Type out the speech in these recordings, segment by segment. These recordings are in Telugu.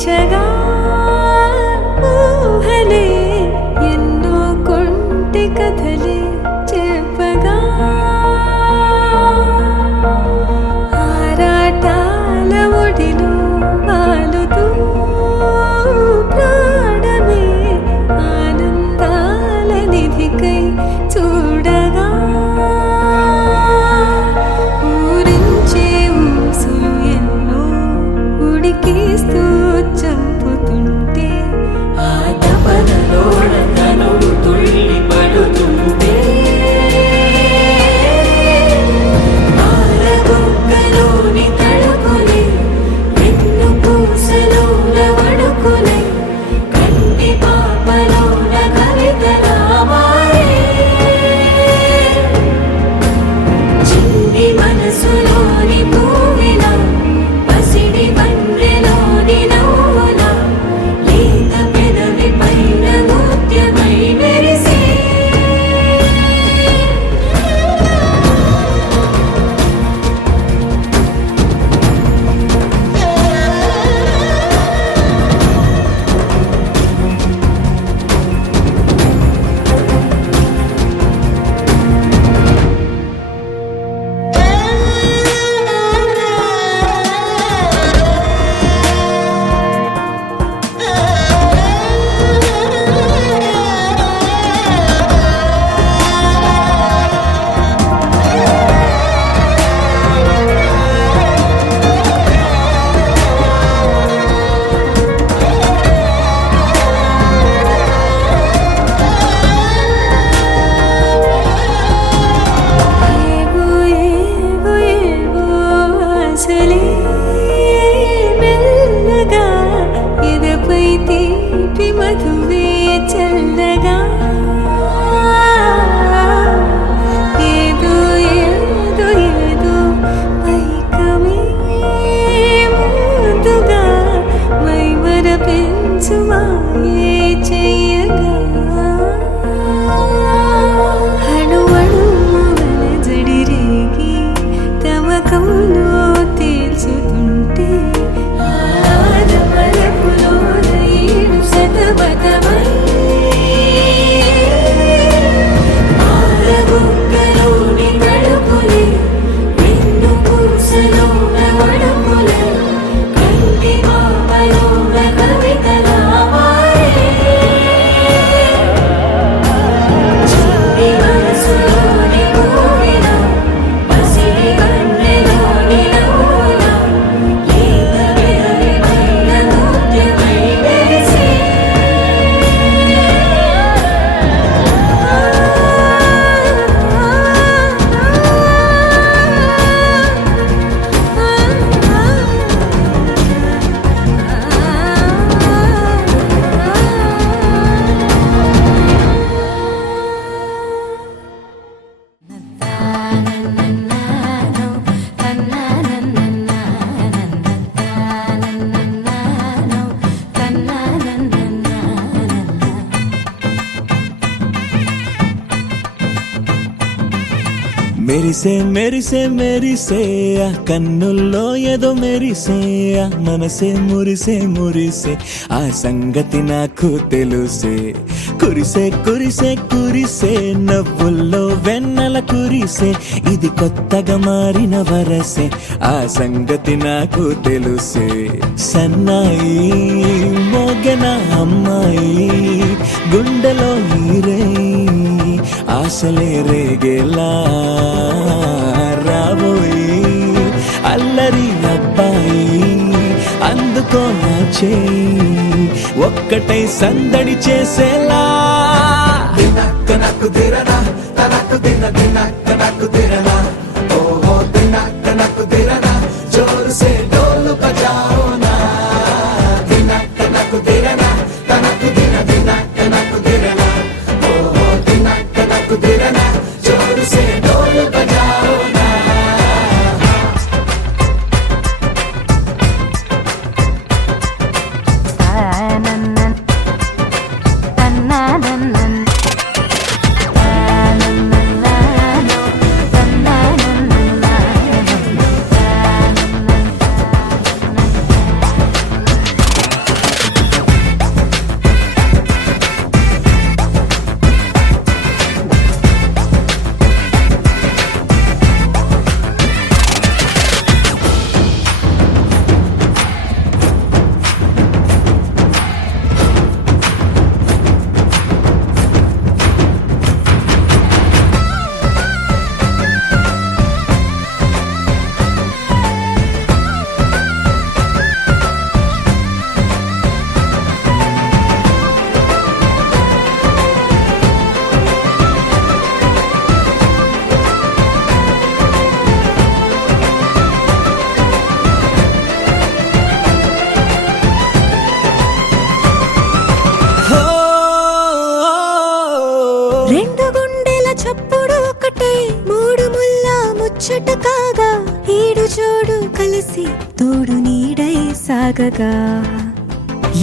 తీర్చగా ఊహలే ఎన్నో కొంటి కథలే చెప్పగా ఆరాటాల ఒడిలో వాలుతూ ప్రాణమే ఆనందాల నిధికై చూడగా ఊరించే ఊసులు ఎన్నో ఉడికిస్తూ చంపుతుంటే ఆ తపనలోన తనువు తుళ్ళి పడుతుంటే ఆరబొక్కలోని తడుకులే వెన్ను పూసలోన వడుకులే కంటి పాపలోన కవితలా మారే చిన్ని మనసులోని పూవిలా పసిడి వన్నెలోని నవ్వులా లేత పెదవి పైన ముత్యమై మెరిసే ఏవో ఏవో ఏవో ఆశలే మెల్లగా ఎదపై తీపి మధువే చల్లగా ఏదో ఏదో ఏదో పైకమే ముందుగా మైమర పెంచుమాయే చెయ్యగా అణువణువుల జడిరేగి తమకంలో తేల్చుతుంటే ఆదమరపులోన ఏడు శతమతమై ఆరబొక్కలోని తడుకులే వెన్ను పూసలోన వడుకులే కంటి పాపలోన కవితలా మారే చిన్ని మనసులోని పూవిలా పసిడి వన్నెలోని నవ్వులా లేత పెదవి పైన ముత్యమై మెరిసే మెరిసే మెరిసే మెరిసే ఆ కన్నుల్లో ఏదో మెరిసే ఆ మనసే మురిసే మురిసే ఆ సంగతి నాకు తెలుసే కురిసే కురిసే కురిసే నవ్వుల్లో వెన్నెల కురిసే ఇది కొత్తగా మారిన వరసే ఆ సంగతి నాకు తెలుసే సన్నాయి మోగన అమ్మాయి గుండెలో నీరే ఆశలే రేగేలా రాబోయి అల్లరి అబ్బాయి అందుకో నా చేయి ఒక్కటై సందడి చేసేలా దినక్క నక్కు దిరనా తనకు దిన దినక్క నక్కు దిరనా ఓహో దినక్క నక్కు దిరనా జోరు సే డోలు బజాओ నా దినక్క నక్కు దిరనా తనకు దిన దినక్క నక్కు దిరనా ఓహో దినక్క నక్కు దిరనా జోరు సే డోలు బజాओ నా తన్నానన్నన్ కలిసి తోడు నీడై సాగగా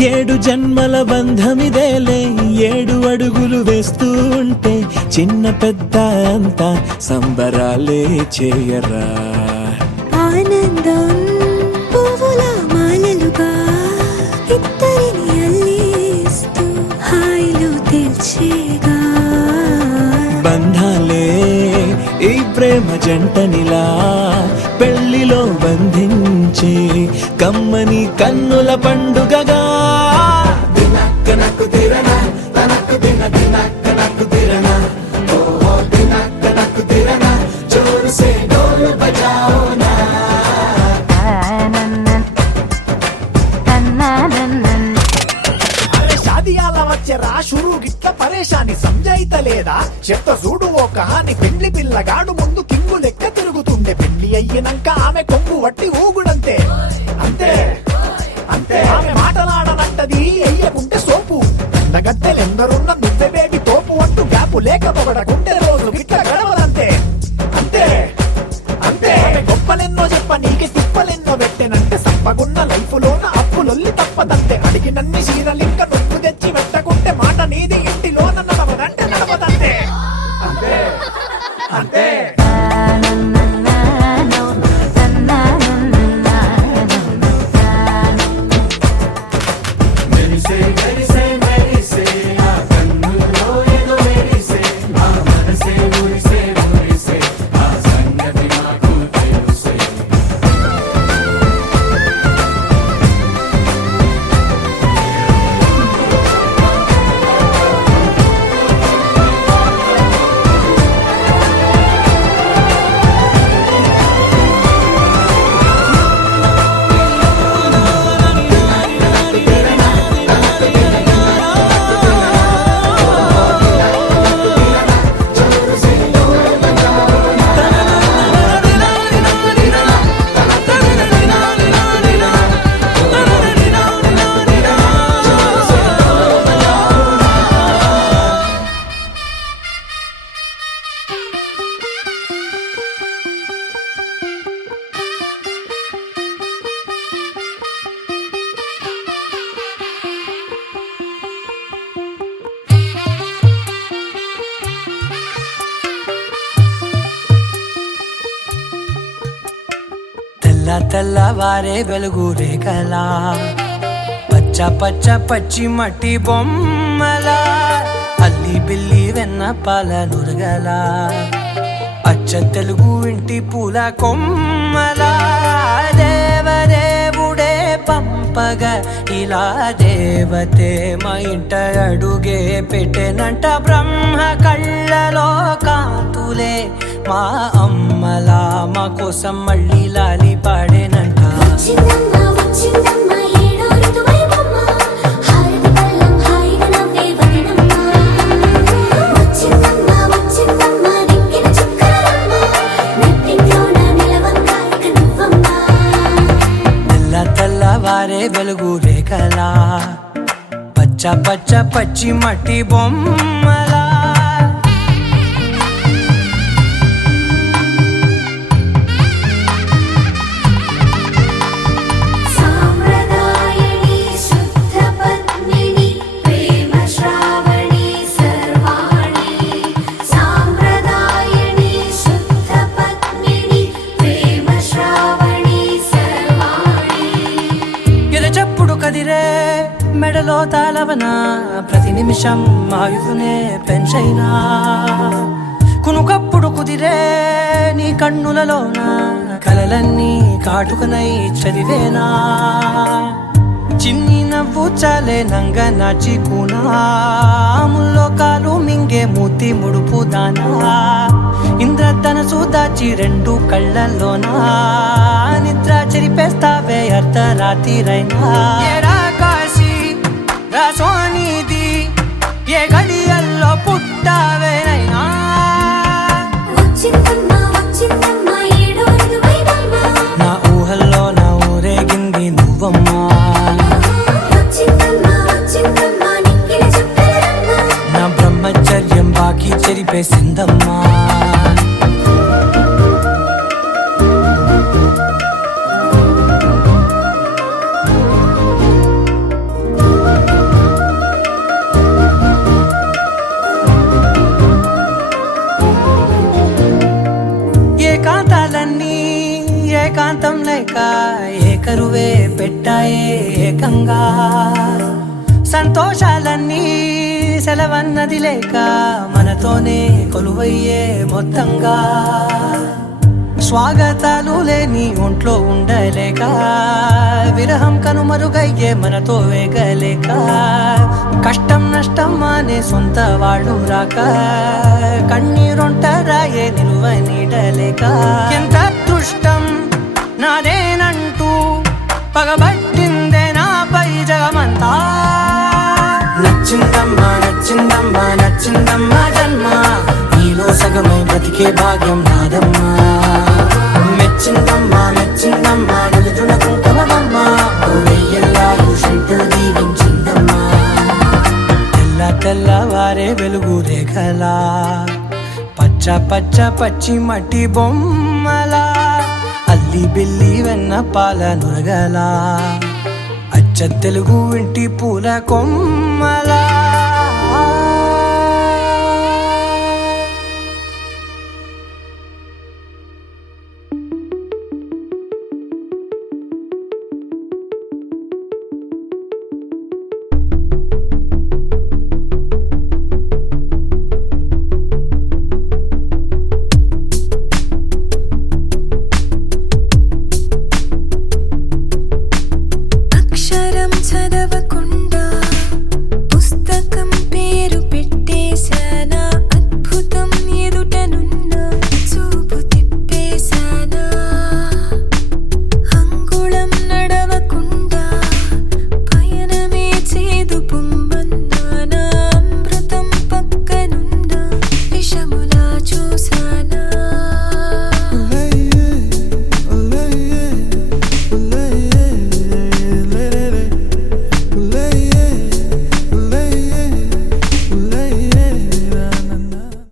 7 జన్మల బంధమిదేలే 7 అడుగులు వేస్తూ ఉంటే చిన్న పెద్ద అంతా సంబరాలే చేయరా ఆనందం పువ్వుల మాలలుగా ఇద్దరిని అల్లేస్తూ హాయిలో తేల్చేగా బంధాలే ఈ ప్రేమ జంటనిలా పెళ్లిలో బంధించి కమ్మని కన్నుల పండుగగా దినక్కనకు తిరనా తనకు దిన దినక్కనకు తిరనా ఓ దినక్కనకు తిరనా జోరు సే డోలు బజాओ నా అరే షాదియాల వచ్చెరా షురూ గిట్ల పరేషాని సంజాయితలేదా చెత్త చూడు ఓ కహాని పెండ్లి పిల్లగాడు ముందు కింగు లెక్క తిరుగుతుండే పెళ్లి అయ్యినాక ఆమె కొంగు వట్టి ఊగుడంతే అంతే అంతే ఆమె మాటలాడనంటది అయ్యకుంటే సోపు గద్దెలెందరున్న నువ్వే బేబీ తోపు అంటూ గ్యాపు లేక పొగడకుంటే రోజు గిట్ల గడవదంతే అంతే అంతే ఆమె గొప్పలెన్నో చెప్ప నీకే తిప్పలెన్నో పెట్టెనంటే సంపగున్న లైఫ్ లోన అప్పులొల్లి తప్పదంతే అడిగినన్ని చీరలింక నువ్వు తెచ్చి పెట్టకుంటే మాట నీది ఇంటిలోన నడవదంటే నడవదంతే అంతే అంతే తెల్లవారే వెలుగు రేఖలా పచ్చ పచ్చ పచ్చి మట్టి బొమ్మలా అల్లి బిల్లి వెన్న పాల నురగలా అచ్చ తెలుగు ఇంటి పూల కొమ్మలా దేవదేవుడే పంపగా ఇలా దేవతే మా ఇంట అడుగే పెట్టెనంట బ్రహ్మ కళ్ళలో కాంతులే మా అమ్మలా మా కోసం మళ్ళీ లాలి పాడేనంట వచ్చిందమ్మా వచ్చిందమ్మా ఏడో ఋతువైవమ్మ హారతి పళ్ళం హాయిగా నవ్వే వదినమ్మ వచ్చిందమ్మా వచ్చిందమ్మా నెక్కిన చుక్కలమ్మ నెట్టింట్లోన నిలవంగా ఇక నువ్వమ్మా తెల్లవారే వెలుగు రేఖలా పచ్చ పచ్చ పచ్చి మట్టి బొమ్మలా సాంప్రదాయని శుద్ధ పద్మిని ప్రేమ శ్రావణి సర్వాణి సాంప్రదాయని శుద్ధ పద్మిని ప్రేమ శ్రావణి సర్వాణి ఎరచప్పుడు కదిరే మెడలో తాళవన ప్రతి నిమిషం ఆయువునే పెంచైనా కునుకప్పుడు కుదిరే నీ కన్నులలోన కలలన్నీ కాటుకనై చదివేనా చిన్ని నవ్వు చాలే నంగ నాచి కూనాముల్లో కాలు మింగే మూతి ముడుపు దానా ఇంద్రధనసు దాచి 2 కళ్ళల్లోనా నిద్ర చెరిపేస్తావే అర్ధరాత్రిరైనా ఏడా కాశీ రా సోనిది ఏ గడియల్లో పుట్టావేనైనా వచ్చిందమ్మా వచ్చిందమ్మా ఏడో ఋతువైవమ్మ నా ఊహల్లో నా ఊరేగింది నువ్వమ్మా వచ్చిందమ్మా వచ్చిందమ్మా నెక్కిన చుక్కలమ్మ నా బ్రహ్మచర్యం బాకీ చెరిపేసిందమ్మా సొంతంగా సంతోషాలన్నీ సెలవన్నది లేక మనతోనే కొలువయ్యే మొత్తంగా స్వాగతాలు లేని ఒంట్లో ఉండలేక విరహం కనుమరుగయ్యే మనతో వేగలేక కష్టం నష్టం అనే సొంత వాళ్ళు రాక కన్నీరొంటరాయే నిలువ నీడలేక ఎంత అదృష్టం నాదేనంటూ పగబట్టిందే నాపై జగమంతా నచ్చిందమ్మా నచ్చిందమ్మా నచ్చిందమ్మా జన్మ నీలో సగమై బతికే భాగ్యం నాదమ్మా మెచ్చిందమ్మా మెచ్చిందమ్మా నుదుటిన కుంకుమమ్మా వెయ్యల్లాలు శంకులు దీవించిందమ్మా తెల్ల తెల్లవారే వెలుగు రేఖలా పచ్చ పచ్చ పచ్చి మట్టి బొమ్మలా అల్లి బిల్లి వెన్న పాల నురగలా అచ్చ తెలుగు ఇంటి పూల కొమ్మలా